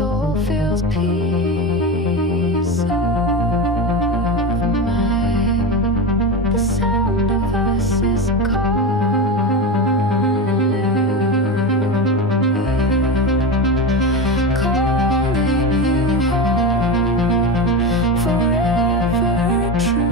soul feels peace of mind. The sound of us is calling you home, forever true.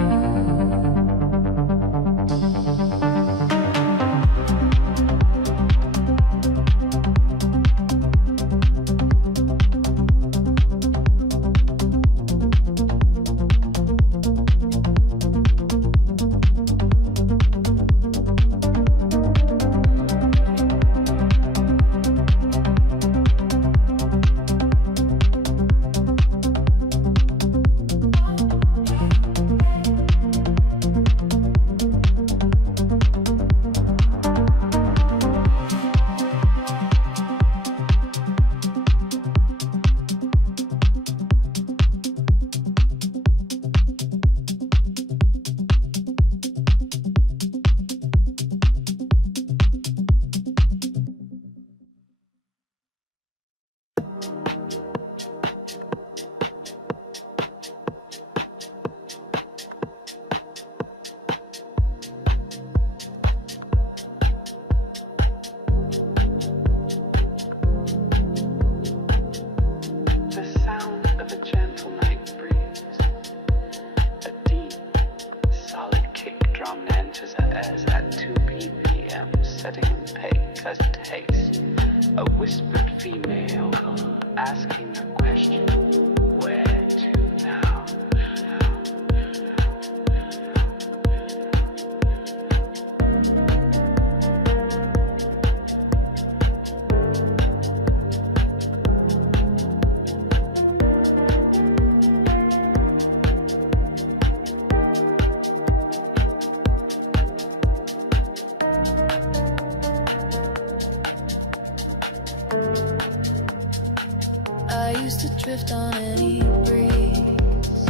I used to drift on any breeze,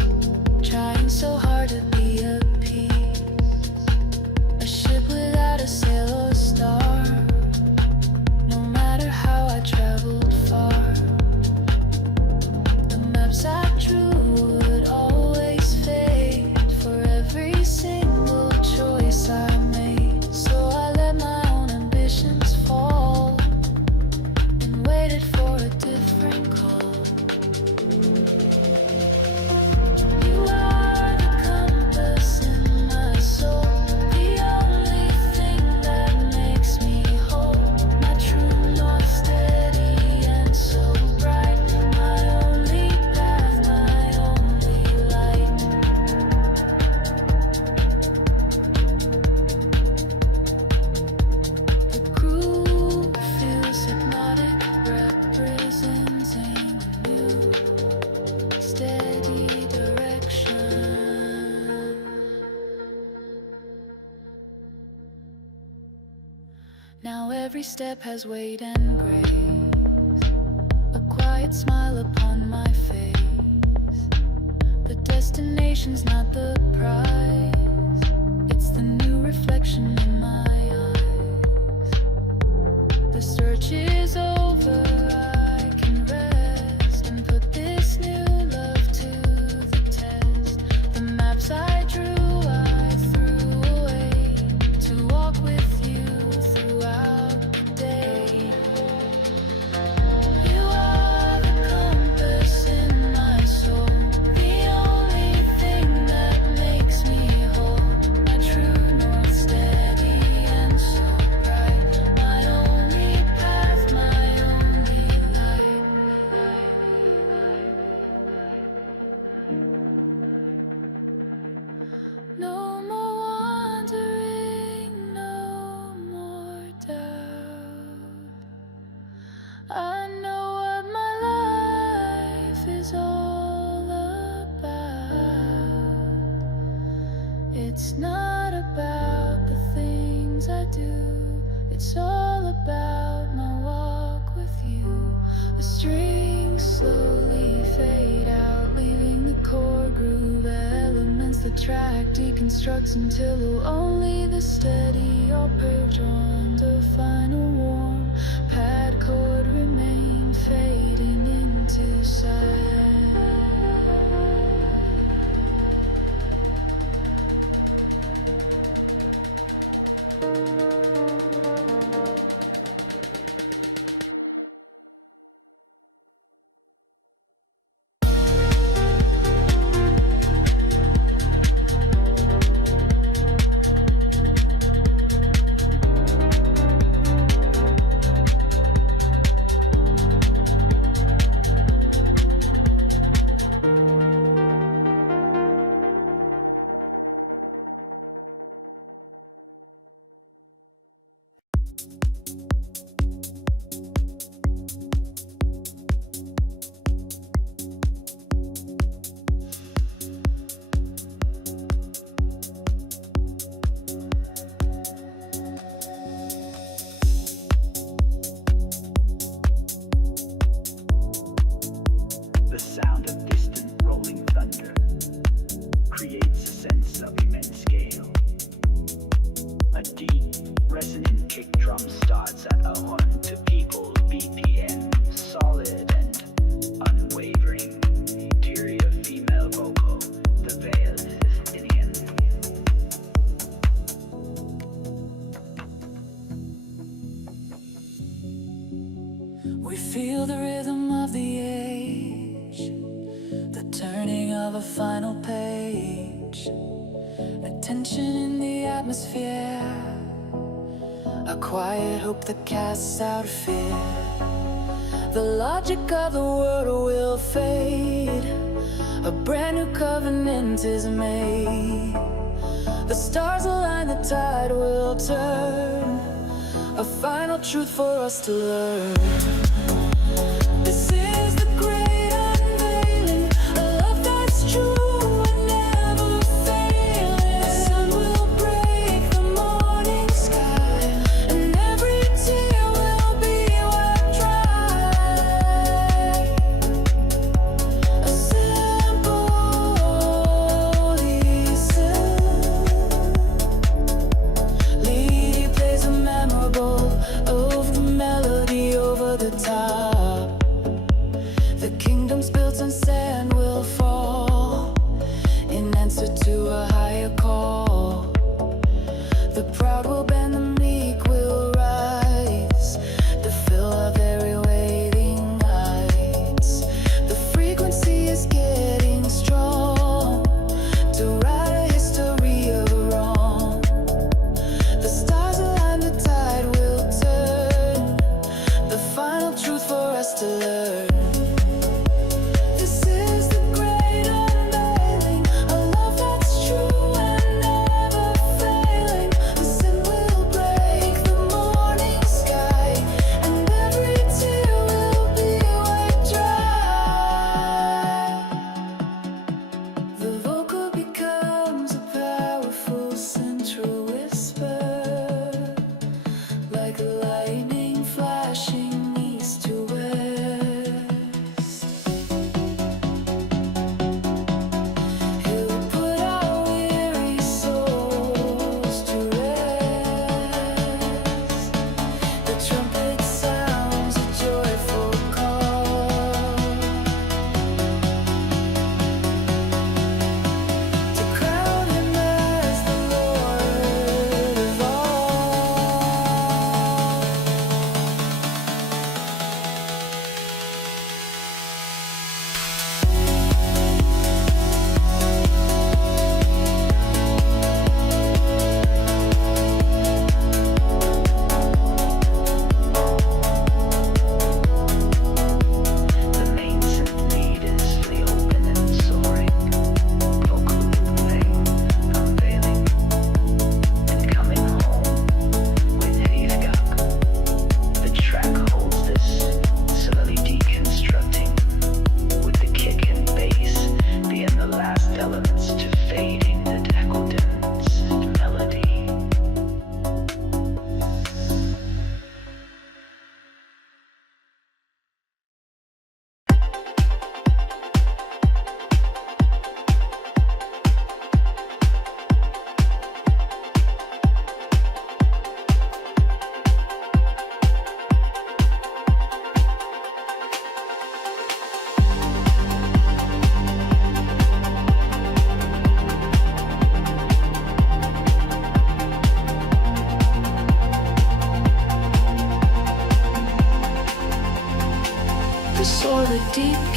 trying so hard to be at peace. A ship without a sail or star, no matter how I traveled far. The maps I drew would always fade for every single choice I made. So I let my own ambitions fall and waited for a different call. You are the compass in my soul, the only thing that makes me whole. My true north, steady and so bright. My only path, my only light. The groove feels hypnotic, representing a new steady direction. Now every step has weight and grace, a quiet smile upon my face. The destination's not the prize, it's the new reflection in my eyes. The search is over, I can rest and put this new love to the test. The maps I drew, I threw away to walk with you throughout the day. You are the compass in my soul, the only thing that makes me whole. My true north, steady and so bright. My only path, my only light. No more wandering, no more doubt. I know what my life is all about. It's not about the things I do, it's all about my walk with you. The strings slowly fade out, leaving the core groove elements. The track deconstructs until only the steady arpeggio and a final warm pad chord remain, fading into to sight. The sound of distant rolling thunder creates a sense of immense scale. A deep, resonant kick drum starts at a horn to people's BPM, solid and unwavering. Interior female vocal, the veil is Indian. We feel the rhythm of the age, the turning of a final page, a tension in the atmosphere, a quiet hope that casts out fear. The logic of the world will fade, a brand new covenant is made. The stars align, the tide will turn, a final truth for us to learn. This is the great unveiling, a love that's true and never failing. The sun will break the morning sky, and every tear will be wiped dry. A simple listen. Lady plays a memorable of the melody over the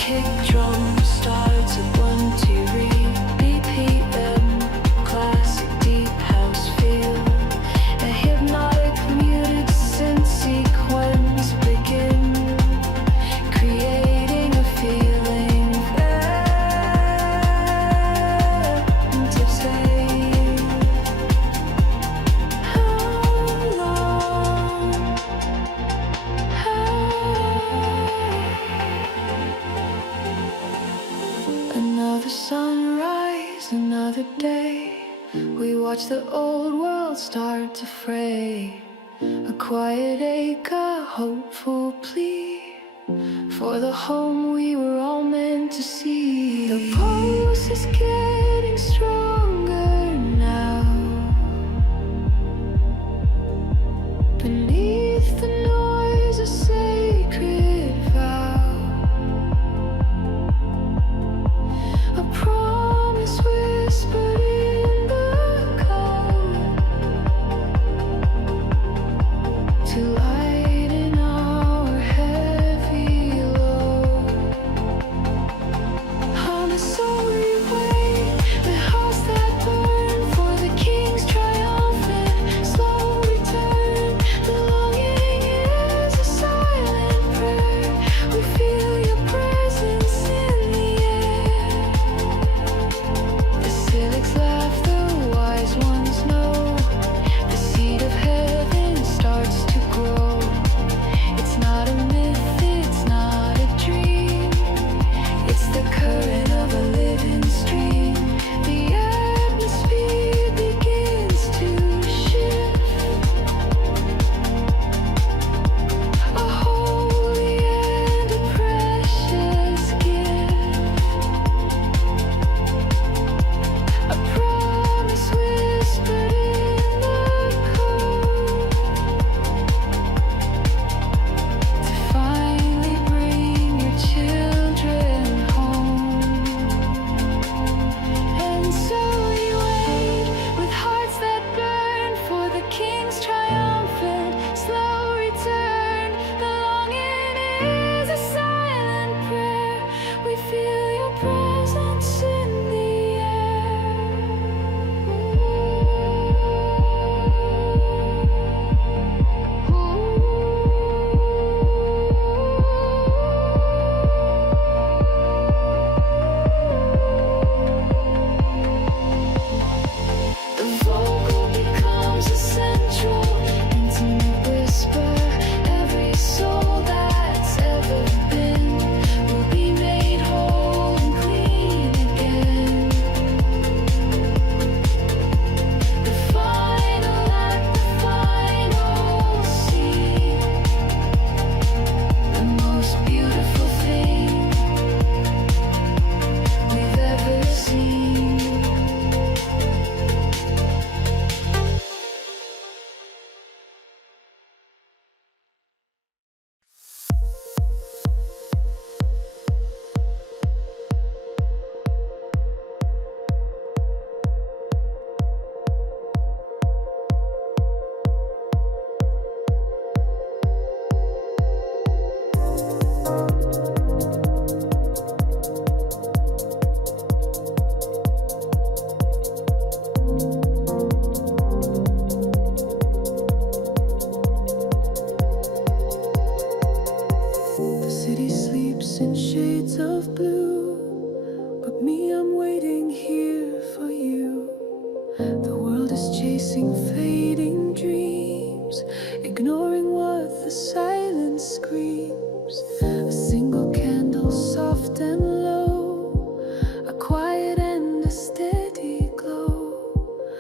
kick drum starts at 1, 2, BPM, classic deep house feel. A hypnotic muted synth sequence begin, creating a feeling fantasy. How long? Another sunrise, another day. We watch the old world start to fray. A quiet ache, a hopeful plea for the home we were all meant to see. The pulse is getting stronger now. Beneath the noise, a sacred vow. A promise whispered in the cold to lighten our heavy load. On a sorry way, the hearts that burn for the king's triumphant slow return. The longing is a silent prayer. We feel your presence in the air. The cynics laugh, the wise ones know. The seed of heaven starts to grow. It's not a myth, it's not a dream. It's the current of a living stream. The atmosphere begins to shift. A holy and a precious gift. A promise whispered in the cold to finally bring your children home. And so you wait with hearts that burn for the king's triumphant slow return. The longing is a silent prayer. We feel your presence in the The vocal becomes a central, intimate whisper. Every soul that's ever been will be made whole and clean again. The final act, the final scene, the most beautiful thing we've ever seen. The city sleeps in shades of blue, but me, I'm waiting here for you. The world is chasing fading dreams, ignoring what the silence screams. A single candle, soft and low, a quiet and a steady glow.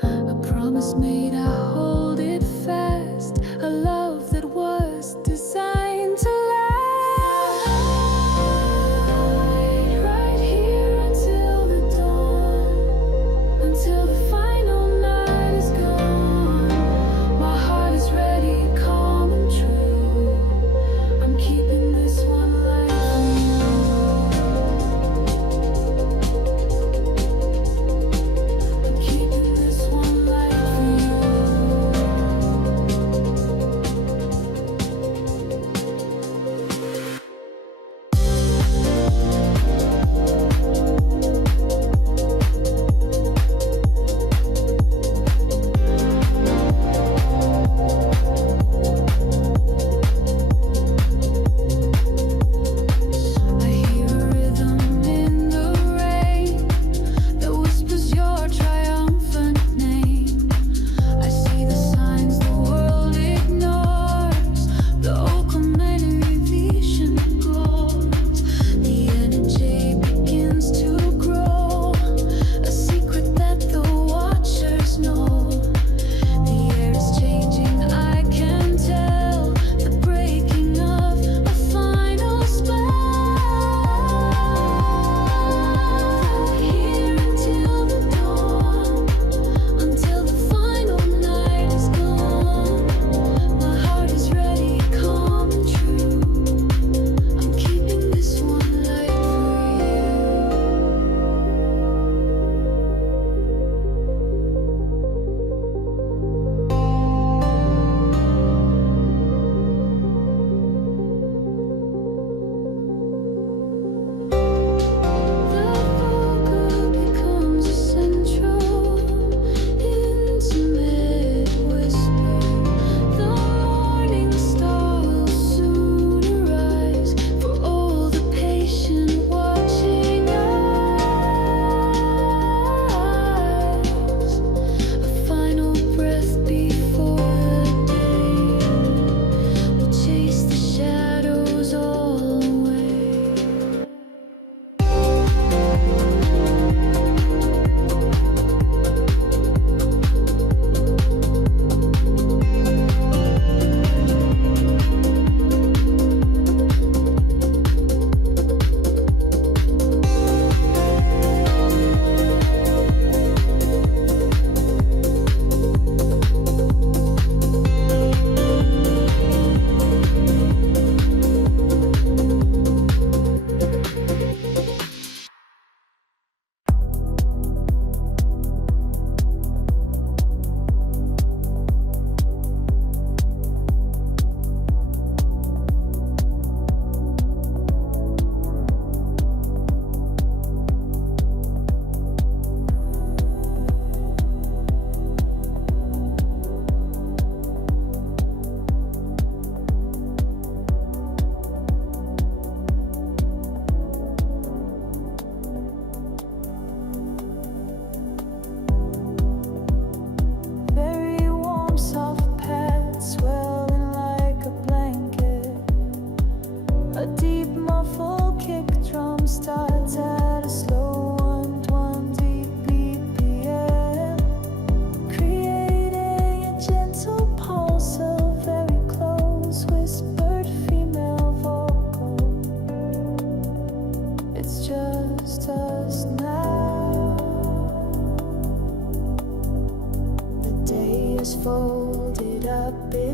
A promise made, I hold it fast. A love that was designed to last. Right here until the dawn, until the final night is gone. My heart is ready, calm and true.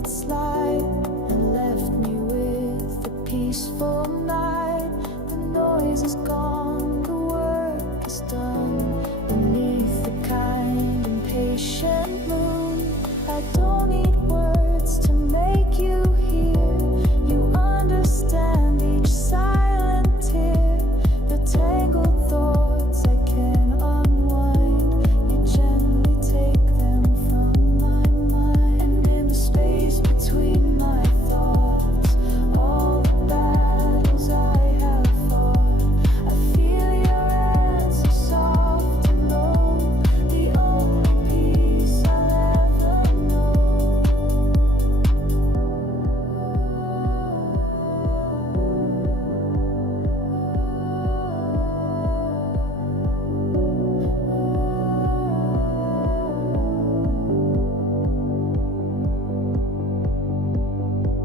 its light and left me with a peaceful night. The noise is gone, the work is done. Beneath the kind and patient moon, I don't need words to make you hear. You understand each silent tear, the tangled thoughts I can unwind. You gently take them from my mind, and in the space between my thoughts, all the battles I have fought, I feel your answer soft and low, the only peace I'll ever know.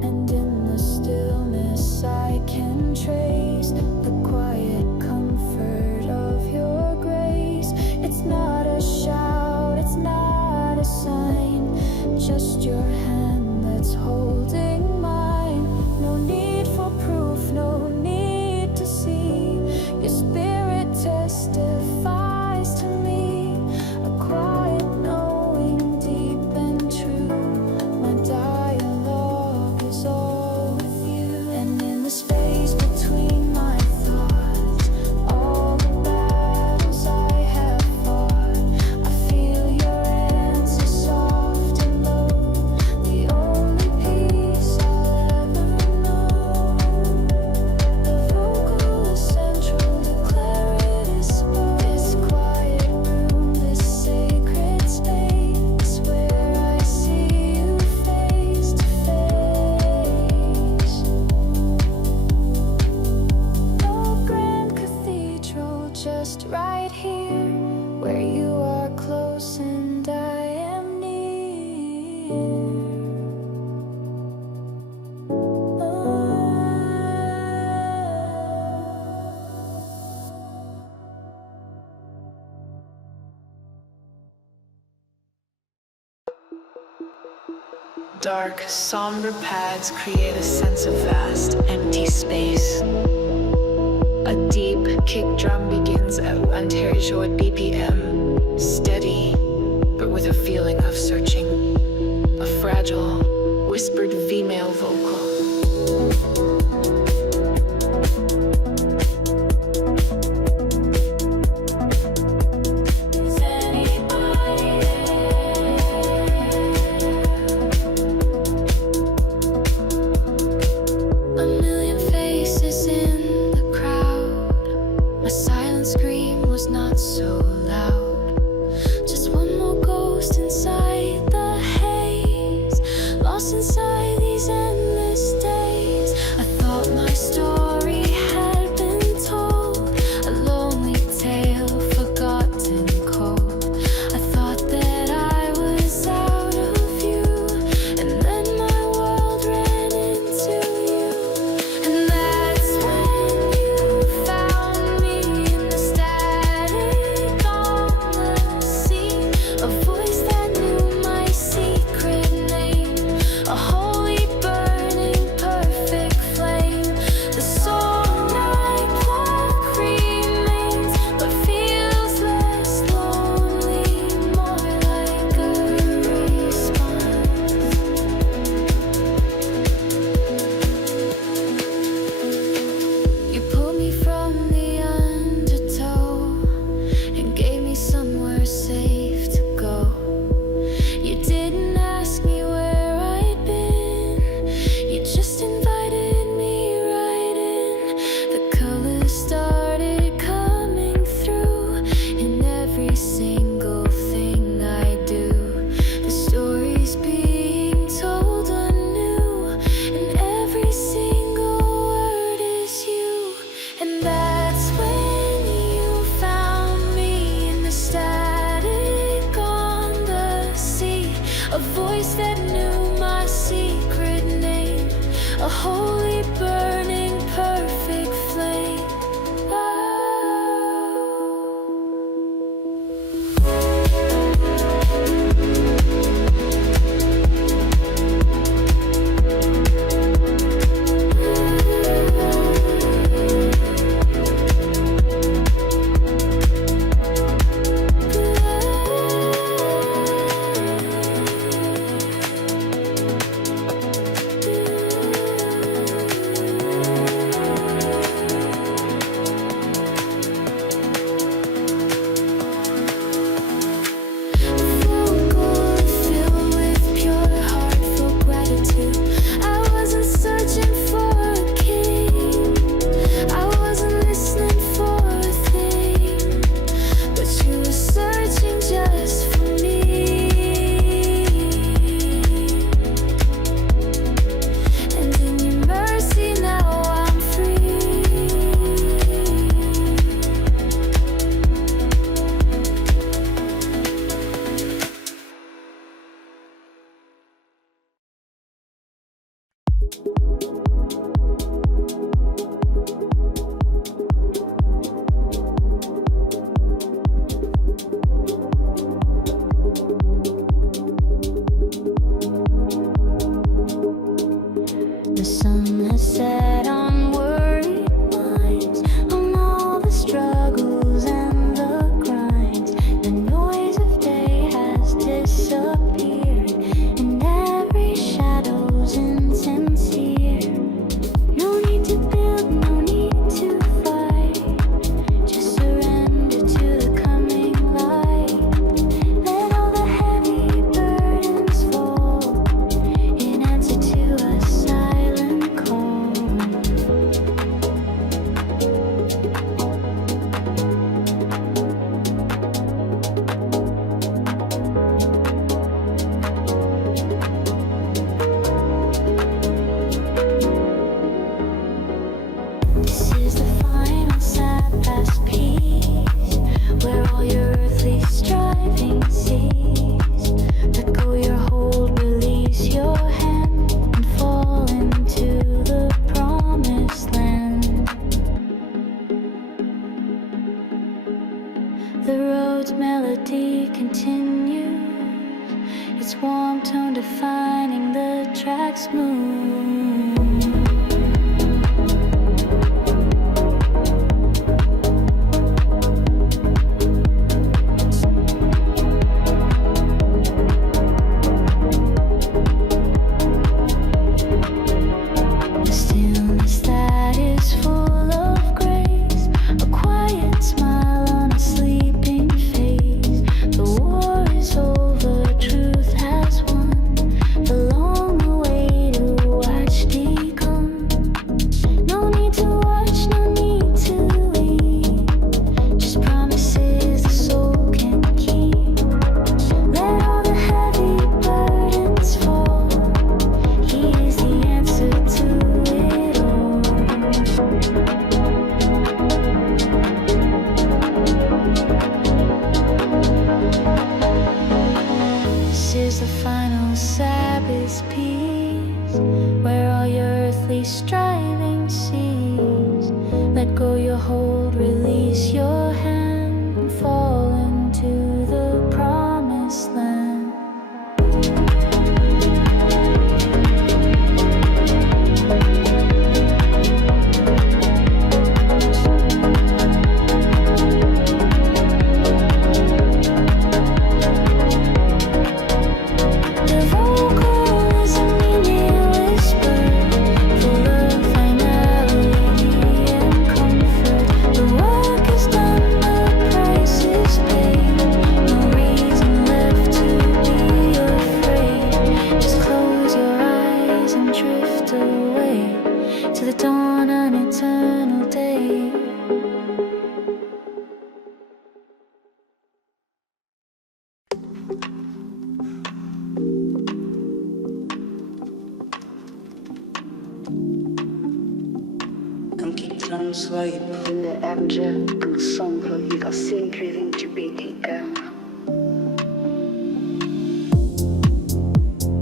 And in the stillness I can trace the quiet comfort of your grace. It's not a shout, it's not a sign, just your hand that's holding mine. No need for proof, no need to see. Your spirit testifies to me, a quiet knowing deep and true. My dialogue is all with you, and in the space between my thoughts, all the battles I have fought, I feel your answer soft and low, the only peace I'll ever know. The vocal is central, the clarity is spoke. This quiet room, this sacred space, where I see you face to face. No grand cathedral, just right here, where you are close and I am near. Dark, somber pads create a sense of vast, empty space. A deep kick drum begins at 1 BPM, steady, but with a feeling of searching. A fragile, whispered female vocal. Is anybody there? A million faces in the crowd. My silent scream was not so loud. Just one more ghost inside the haze, lost inside these endless days. I thought my story had been told, a lonely tale forgotten cold. I thought that I was out of view, and then my world ran into you. And that's when you found me in the static on the sea. A voice that knew my secret name, a whole The road's melody continues, its warm tone defining the track's mood. Le MJ ensemble vivre sin driven to be taken.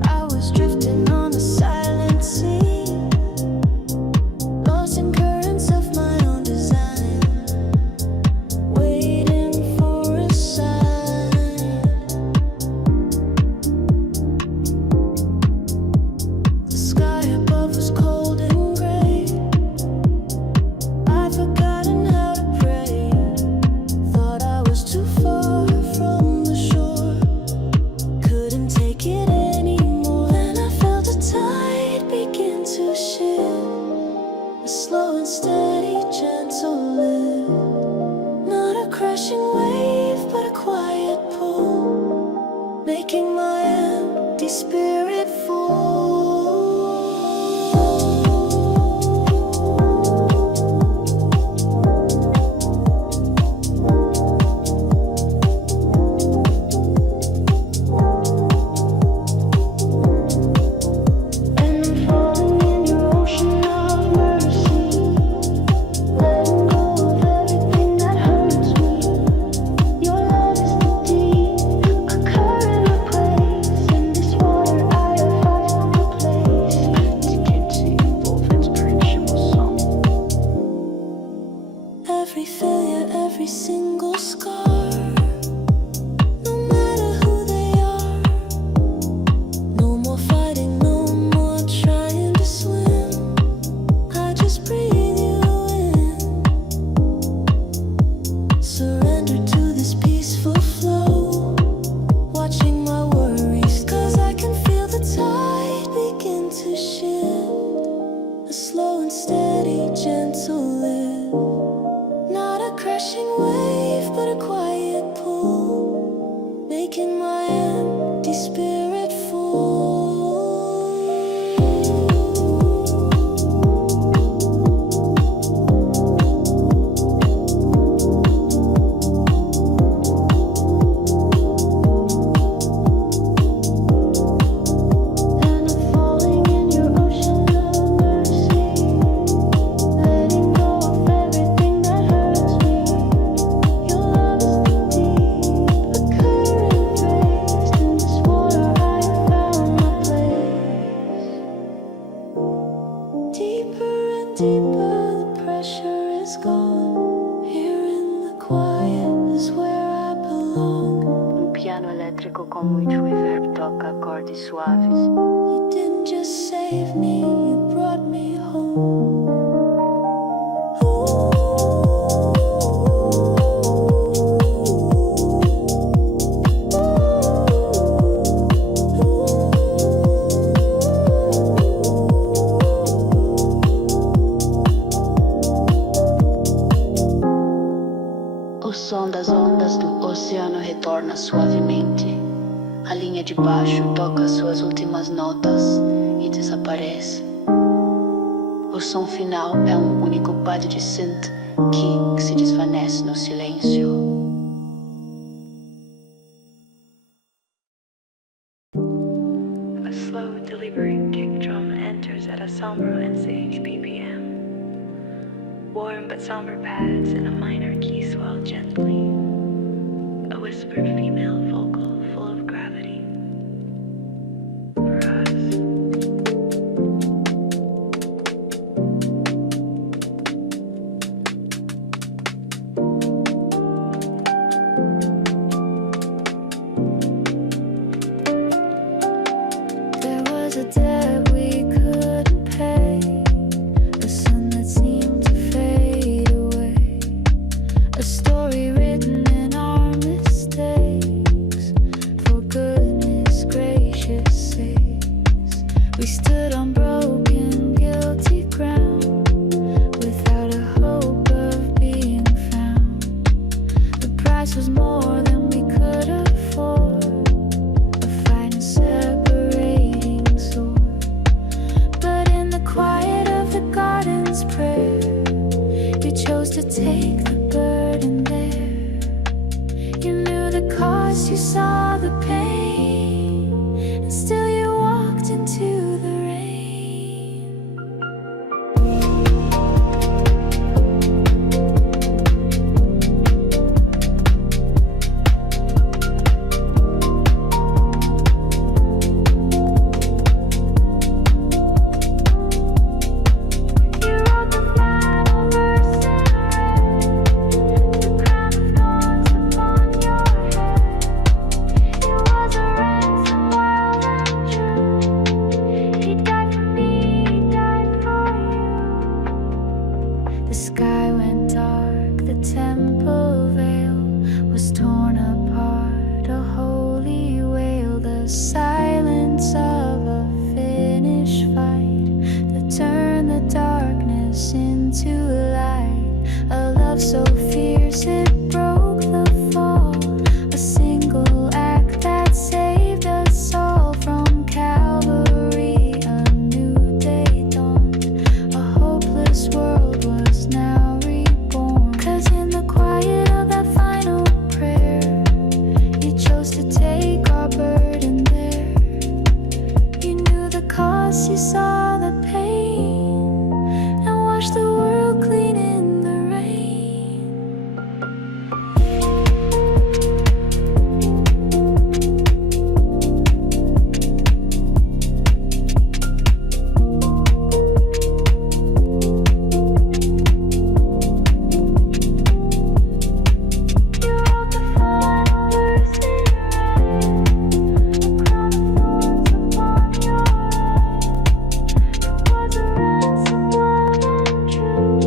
I was drifting on a silent sea, lost in currents of my own design, waiting for a sign. The sky above was cold and gray. I'd forgotten how to pray. Thought I was too far from the shore, couldn't take it anymore. Then I felt the tide begin to shift, a slow and steady, gentle lift. Not a crashing wave, but a quiet pull, making my empty spirit full. And I'm falling in your ocean of mercy, letting go of everything that hurts me. Your love is the deep, a current of grace. In this water I have found a place to get to you, both inspiration or song. Every failure, every single scar, no matter who they are. No more fighting, no more trying to swim. I just breathe you in, surrender to this peaceful flow, watching my worries, 'cause I can feel the tide begin to shift, a slow and steady, gentle lift. Not a crashing wave, but a quiet elétrico com muito reverb toca acordes suaves. You didn't just save me, you brought me home. O som das ondas do oceano retorna suavemente. A linha de baixo toca suas últimas notas e desaparece. O som final é um único pad de synth que se desvanece no silêncio. A slow, deliberate kick drum enters at a somber and sage BPM. Warm but somber pads in a minor key swell gently. A whispered female vocal full of gravity. For us. There was a debt we couldn't pay, a sun that seemed to fade away, a story written in our mistakes. For goodness gracious sakes, we stood on broken, guilty ground, without a hope of being found. The price was more than we could afford, a fine separating sword. But in the quiet of the garden's prayer, you chose to take the burden there. You knew the cost, you saw the pain, and still you walked into the rain. You wrote the final verse in red, the crown of thorns upon your head. It was a ransom wild and true. He died for me, he died for you. The sky went dark, the temple veil was torn apart, a holy wail, the silence of a finished fight that turned the darkness into light. A love so fierce it broke the fall, a single act that saved us all from Calvary. A new day dawned, a hopeless world was now reborn. 'Cause in the quiet of that final prayer, you chose to take our burden there. You knew the cost, you saw the pain, and washed the world clean in the rain. You wrote the final verse in red, a crown of thorns upon your head. It was a ransom wild and true.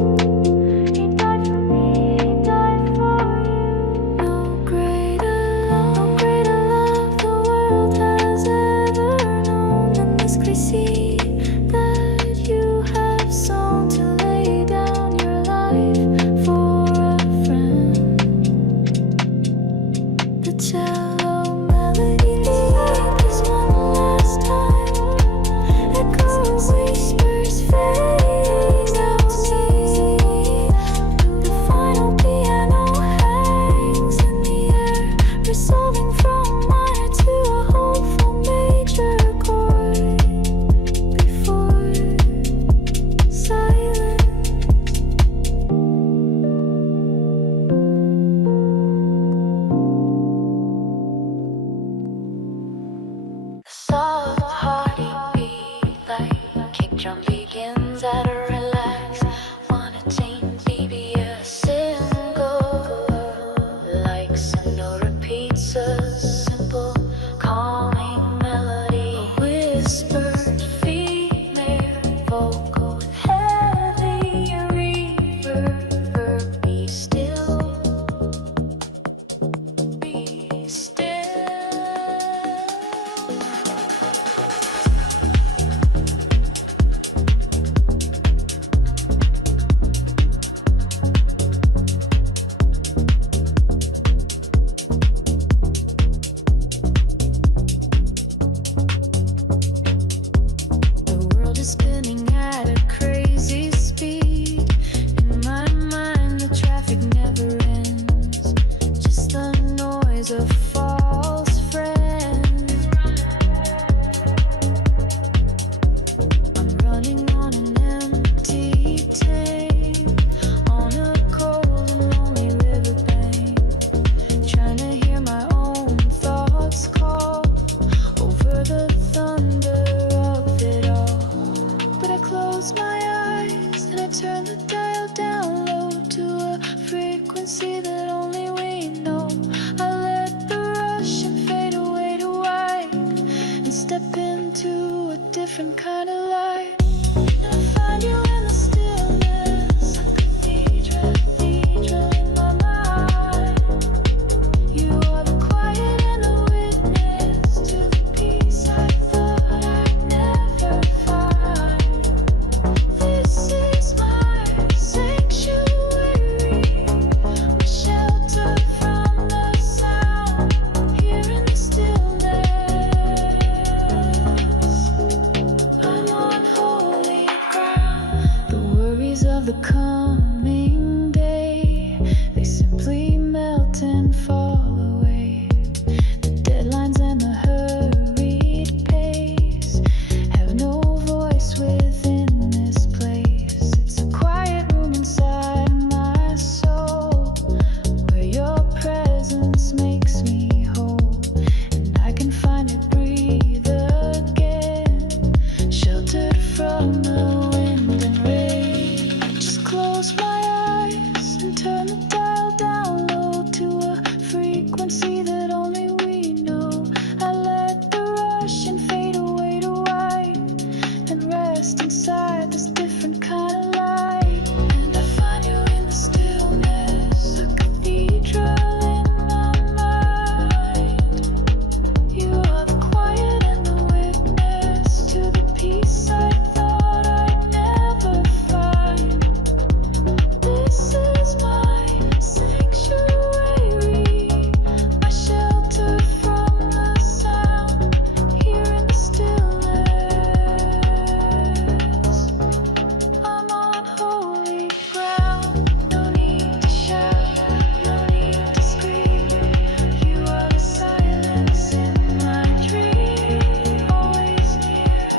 He died for me, he died for you. No greater love the world has ever known than this creed that you have sown to lay down your life for a friend. The cello melody deepens one last time. Echo whispers fade out to me. The final piano hangs in the air, resolving from minor to a hopeful major chord. Before silence. Soft heartbeat like kick drum begins at a relax. Wanna taint baby a single like Sonora pizza, simple a false friend. I'm running on an empty tank, on a cold and lonely riverbank, trying to hear my own thoughts call over the thunder of it all. But I close my eyes and I turn the dial down low to a frequency that only we know. I let the rush and fade away to white and step into a different kind of light. And I find you in the stillness, a cathedral in my mind. You are the quiet and the witness to the peace I thought I'd never find. This is my sanctuary, my shelter from the sound, here in the stillness. I'm on holy ground. The worries of the coming day, they simply melt and fall away. The deadlines and the hurried pace have no voice within this place. It's a quiet room inside my soul, where your presence makes me whole, and I can finally breathe again, sheltered from the wind and rain. Just close my eyes and turn the dial down low to a frequency that only we know. I let the rush and fade away to white and rest inside this different kind of light. And I find you in the stillness, a cathedral in my mind. You are the quiet and the witness to the peace I thought I'd never find. This is my sanctuary, my shelter from the sound, here in the stillness. I'm on holy ground. No need to shout, no need to scream. You are the silence in my dream. Always near,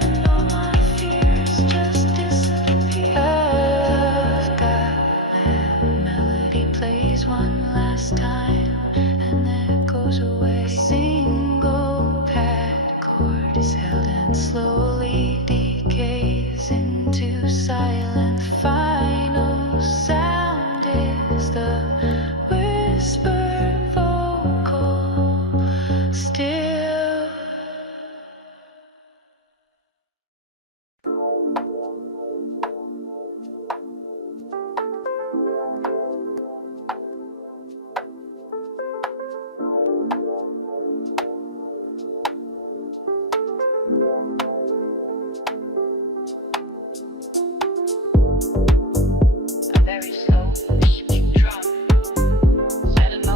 and all my fears just disappear. I've got that melody plays one last time and then it goes away. A single pad chord is held and slowly decays into silent. Final sound is the whisper vocal still. A very slow kick drum set in my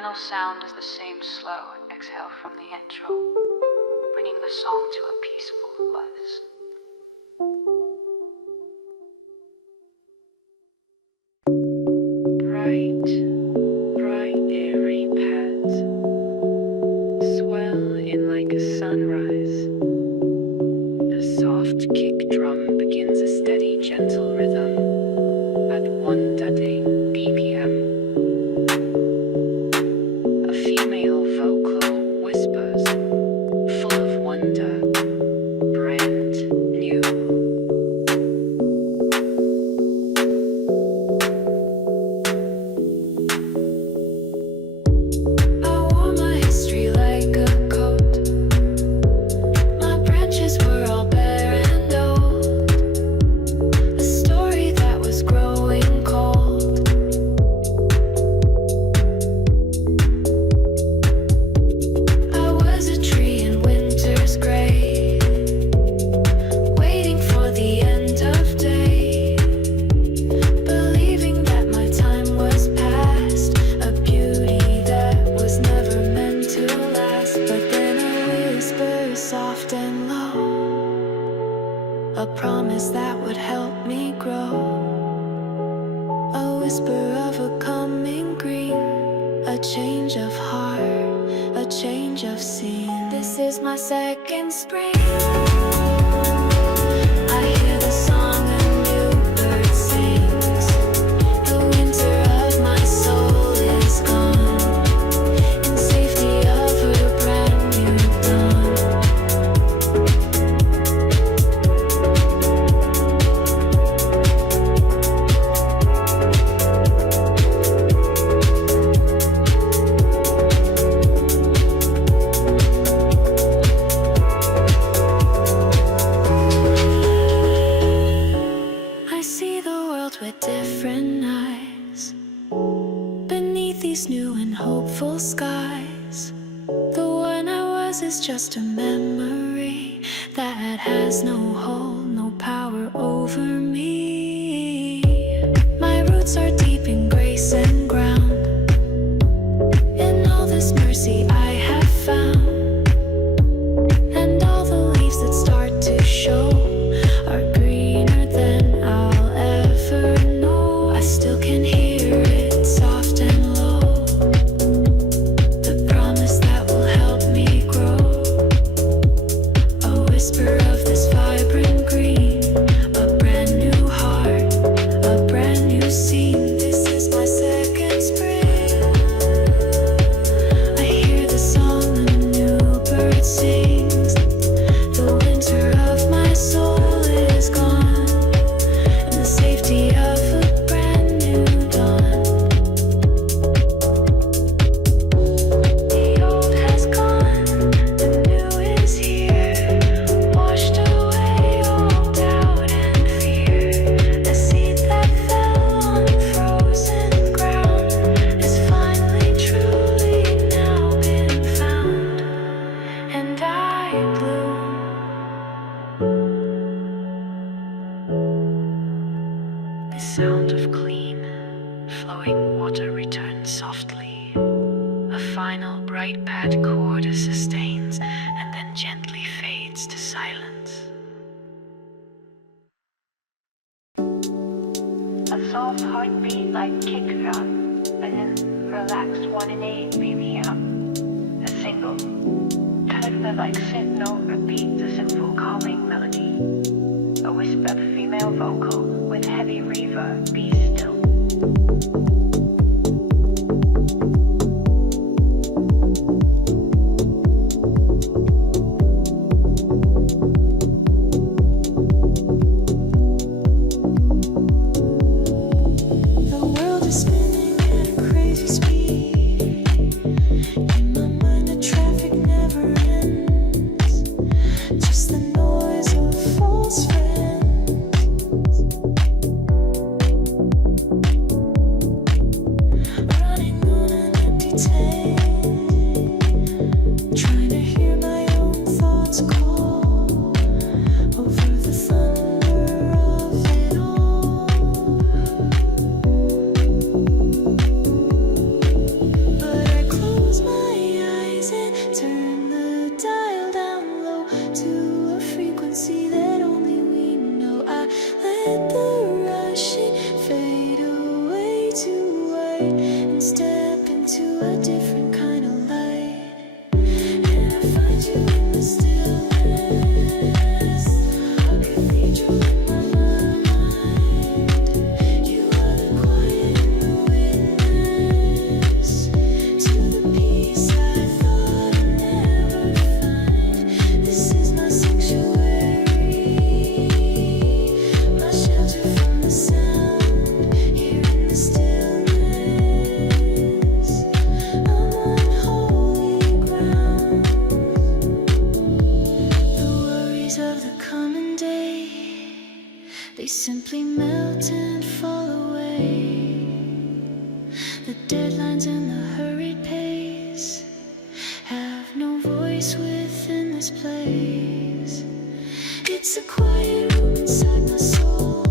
final sound is the same slow exhale from the intro, bringing the song to a peaceful buzz. Bright, airy pads swell in like a sunrise. The soft kick drum begins a steady, gentle rhythm at 1:8 BPM. A female vocal whispers, full of wonder, brand new. I wore my history like a coat. My branches were all bare and old. A story that was growing cold. I was a tree in winter's gray, waiting for the end of day, believing that my time was past, a beauty that was never meant to last. But then a whisper, soft and low, a promise that would help me grow, a whisper of a coming green, a change of heart, a change of scene. This is my second spring. I hear the song a new bird sings. The winter of my soul is gone, in safety of a brand new dawn. I see the world with different eyes, beneath these new and hopeful skies. The one I was is just a memory that has no hold, no power over me. My roots are deep in grace and ground, in all this mercy I have found. And all the leaves that start to show are greener than I'll ever know. I still can hear it, soft and low, the promise that will help me grow, a whisper of this vibrant green, a brand new heart, a brand new scene. This is my second spring. I hear the song a new bird sings. The winter of my soul is gone, in the safety of a brand new dawn. The old has gone, the new is here, washed away all doubt and fear. The seed that fell on frozen ground has finally, truly now been found, and I bloom. The sound of clean, flowing water returns softly. A final bright pad chord sustains and then gently fades to silence. A soft heartbeat like kick drum, and then relaxed 1:8 BPM. A single, character like synth note repeats a simple calming melody. A whispered female vocal with heavy reverb, be still. The world is spinning at a crazy speed. In my mind, the traffic never ends. Just the noise of false friends. a different kind of light. And I find you in the stillness, a cathedral in my mind. You are the quiet and the witness to the peace I thought I'd never find. This is my sanctuary, my shelter from the sound. Here in the stillness, I'm on holy ground. The worries of the coming day, they simply melt and fall away. The deadlines and the hurried pace have no voice within this place. It's a quiet room inside my soul,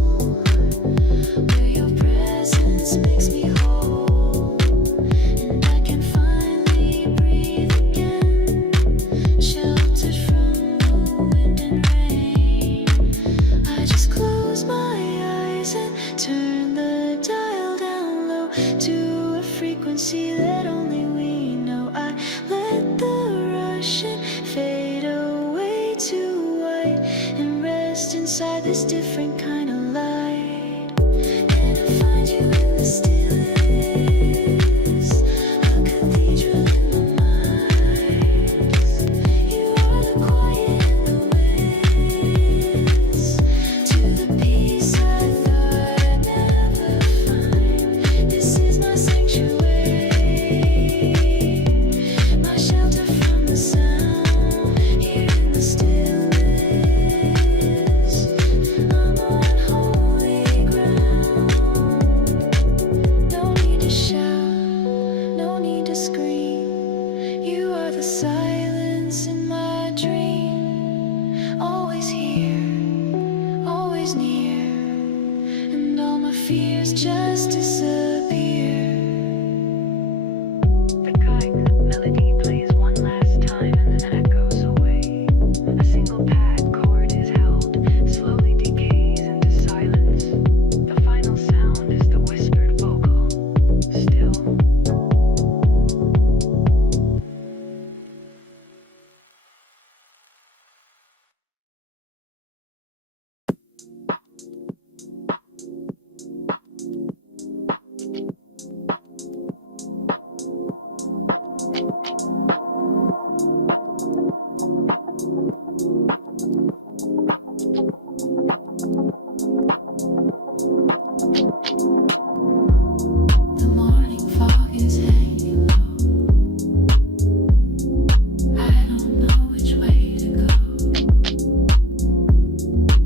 where your presence makes me whole, and I can finally breathe again, sheltered from the wind and rain. I just close my eyes and turn the dial down low to a frequency that only we know. I let the rush and fade away to white and rest inside this different kind of light. And I find you in the stillness, a cathedral in my mind. You are the quiet and the witness to the peace I thought I'd never find. This is my sanctuary, my shelter from the sound. Here in the stillness, I'm on holy ground. No need to shout, no need to scream. You are the silence in my dream. Always here, always near, and all my fears just disappear. The guide melody plays one last time and then it goes away. A single pad chord is held, slowly decays into silence. The final sound is the whispered vocal, still. The morning fog is hanging low. I don't know which way to go.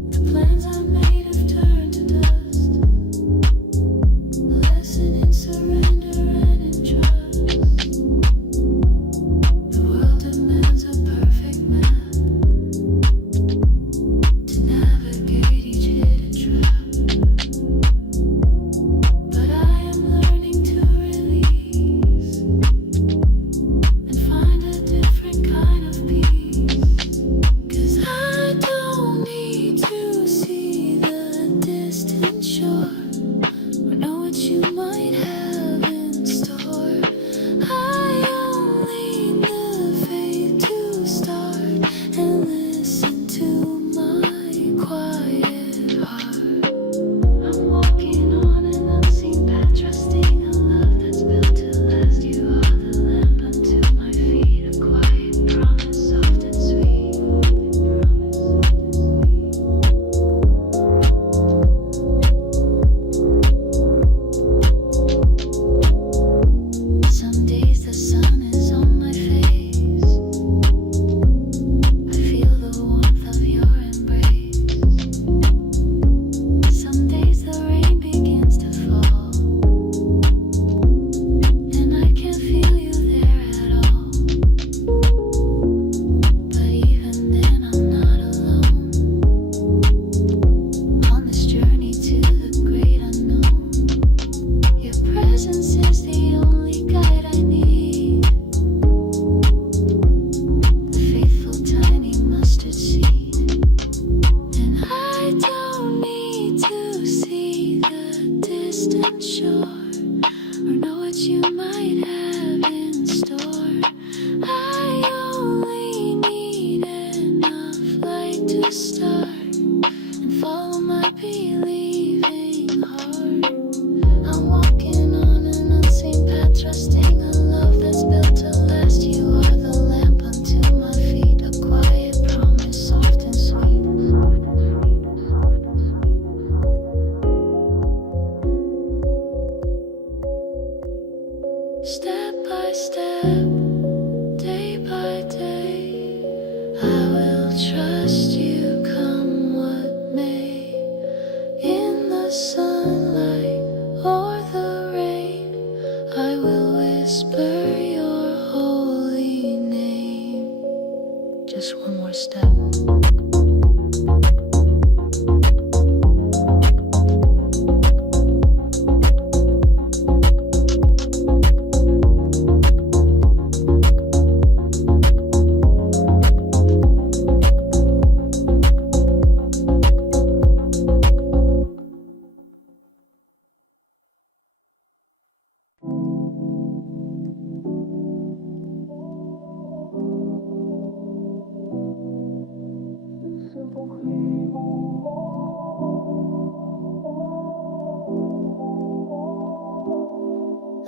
The plans I made have turned to dust. Lesson in surrender and in trust. The world demands a perfect map to navigate each hidden trap. But I am learning to release and find a different kind of peace. 'Cause I don't need to see the distant shore or know what you might have in store. I only need the faith to start and listen to my quiet heart. I'm walking on an unseen path, trusting a love that's built to last. You are the lamp unto my feet, a quiet promise, soft and sweet. Some days the sun is on my face. I feel the warmth of your embrace. Some days the rain begins to fall, and I can't feel you there at all. But even then I'm not alone on this journey to the great unknown. Your presence is the only guide I need. The faithful tiny mustard seed. And I don't need to see the distant shore or know what you might have in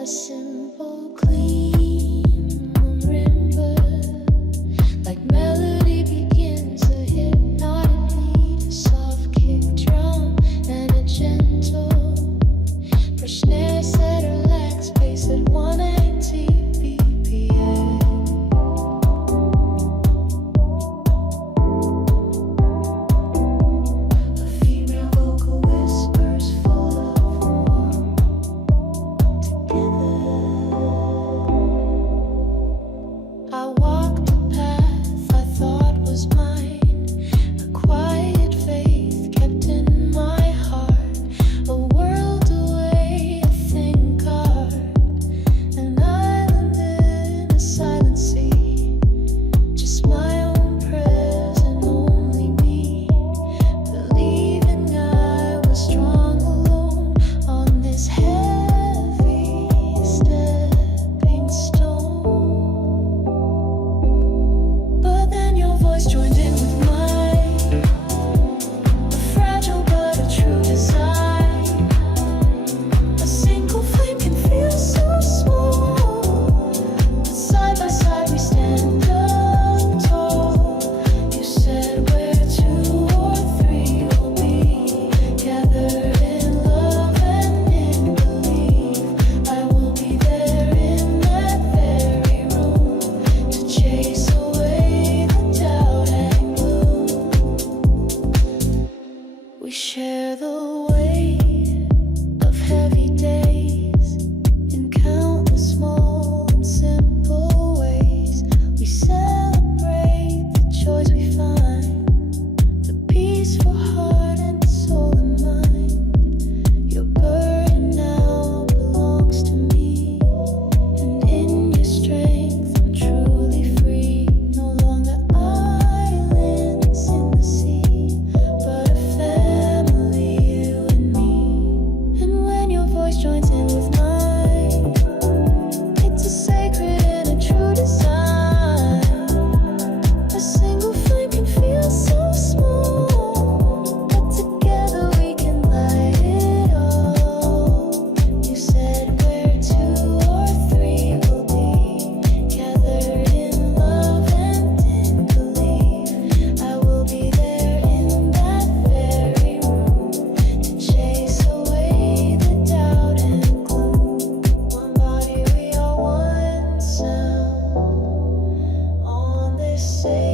a simple, clean marimba, like melody begins to hit, not a beat, a soft kick drum and a gentle fresh snare set, relax, bass at 180 BPM. A female vocal whispers full of warmth together. I walked a path I thought was mine, a quiet faith kept in my heart, a world away, a thing carved, an island in a silent sea, just my own prayers and only me, believing I was strong alone on this heavy stepping stone. But then your voice joined in with mine, a fragile but a true design. A single flame can feel so small, but side by side we stand up tall. You said where two or three will be, gathered in love and in belief. I will be there in that very room to chase away the doubt and gloom. We share the weight of heavy days in countless small and simple ways. We celebrate the joys we find, the peace for heart and soul and mind. Your burden now belongs to me, and in your strength I'm truly free. No longer islands in the sea, but a family, you and me. And when your voice joins in with mine, it's a sacred and a true design. A single flame can feel so small, but together we can light it all. You said where two or three will be, gathered in love and in belief. I will be there in that very room to chase away the doubt and gloom. One body, we are one sound on this stage.